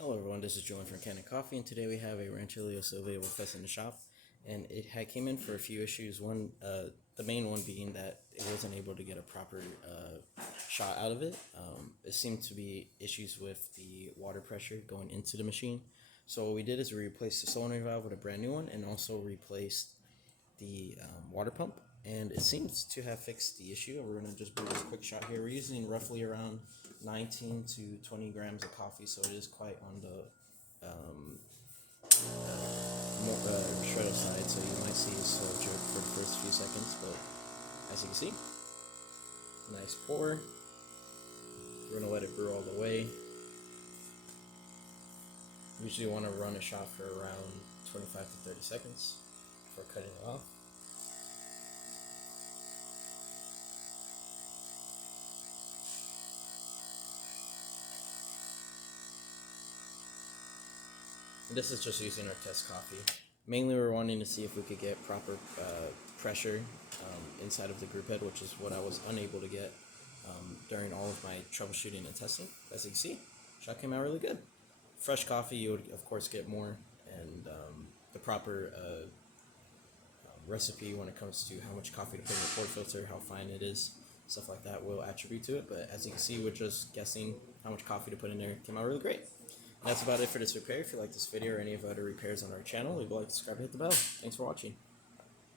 Hello everyone, this is Julian from Kanen Coffee, and today we have a Rancilio Silvia with us in the shop, and it came in for a few issues. One, the main one being that it wasn't able to get a proper shot out of it. It seemed to be issues with the water pressure going into the machine. So what we did is we replaced the solenoid valve with a brand new one, and also replaced the water pump, and it seems to have fixed the issue. We're going to just do this quick shot here. We're using roughly around 19 to 20 grams of coffee, so it is quite on the shredder side, so you might see a slow jerk for the first few seconds, but as you can see, nice pour. We're going to let it brew all the way. Usually want to run a shot for around 25 to 30 seconds before cutting it off. This is just using our test coffee. Mainly we're wanting to see if we could get proper pressure inside of the group head, which is what I was unable to get during all of my troubleshooting and testing. As you can see, shot came out really good. Fresh coffee, you would of course get more, and the proper recipe when it comes to how much coffee to put in the port filter, how fine it is, stuff like that will attribute to it. But as you can see, we're just guessing how much coffee to put in there. It came out really great. That's about it for this repair. If you like this video or any of the other repairs on our channel, leave a like, subscribe, and hit the bell. Thanks for watching.